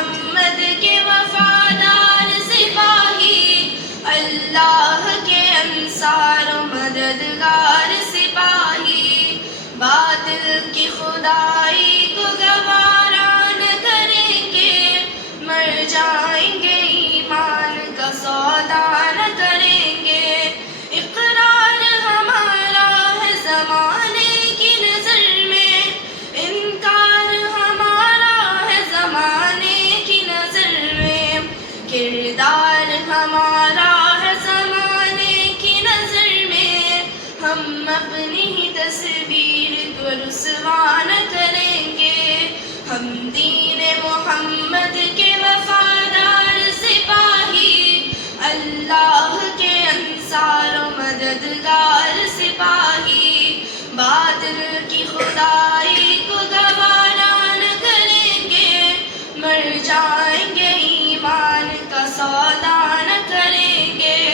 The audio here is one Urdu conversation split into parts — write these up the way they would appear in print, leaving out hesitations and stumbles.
محمد کے وفادار سپاہی، اللہ کے انصار و مددگار سپاہی، باطل کی خدائی کو گوارا نہ کریں گے، مر جائیں گے ایمان کا سودا نہ کریں گے، اقرار ہمارا ہے زمانے کی نظر میں، انکار ہمارا ہے زمانے کی نظر میں، کردار ہمارا ہے زمانے کی نظر میں، ہم اپنی ہی تصویر کو رسوا نہ کریں گے، ہم دین محمد کے وفادار سپاہی، اللہ کے انصار و مددگار سپاہی، باطل کی خدائی کو گوارا نہ کریں گے، مر جائیں گے ایمان کا سودا نہ کریں گے،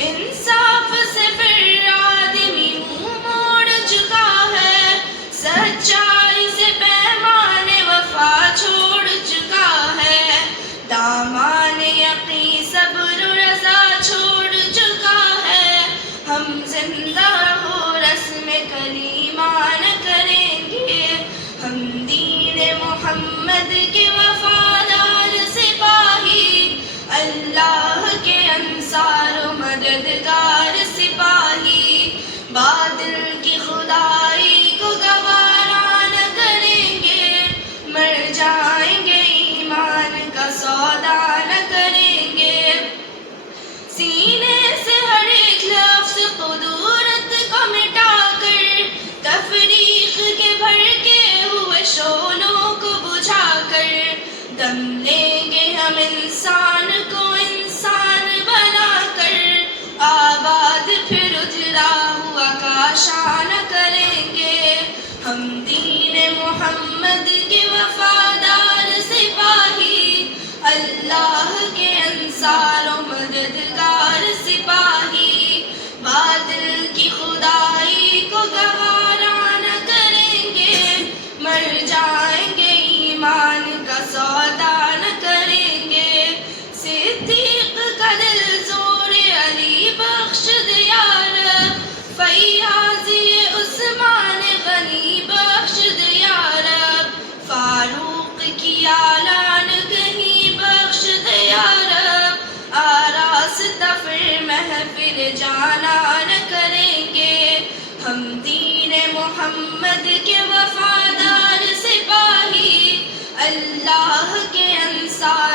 انصاف سے پھر آدمی منہ موڑ چکا ہے، سچائی سے پیمان وفا چھوڑ چکا ہے، دامان یقین صبر و رضا چھوڑ چکا ہے، ہم زندہ ہو رسم کلیمہ نہ کریں گے، ہم دین محمد کے وفادار سپاہی، اللہ کے انصار و مددگار سپاہی، باطل کی خدائی کو گوارا نہ کریں گے، مر جائیں گے ایمان کا سودا نہ کریں گے، سینے سے ہر ایک لفظ قدورت کو مٹا کر، تفریق کے بھڑکے ہوئے شعلوں کو بجھا کر، دم لیں گے ہم انسان کو انسان بنا کر، آباد پھر اجڑا ہوا کاشا نہ کریں گے، ہم دین محمد کے وفادار سپاہی، اللہ کے انصار و مددگار سپاہی، باطل کی خدائی کو گوارا نہ کریں گے، مر جائیں گے ایمان کا سودا نہ کریں گے، صدیق کا دل زور علی بخش دیا رب، فیاضی عثمان غنی بخش دیا رب، فاروق کی اعلان کہیں بخش دیا رب، آراستہ پھر محفل جانا نہ کریں گے، ہم دین محمد کے وفادار سپاہی، اللہ کے انصار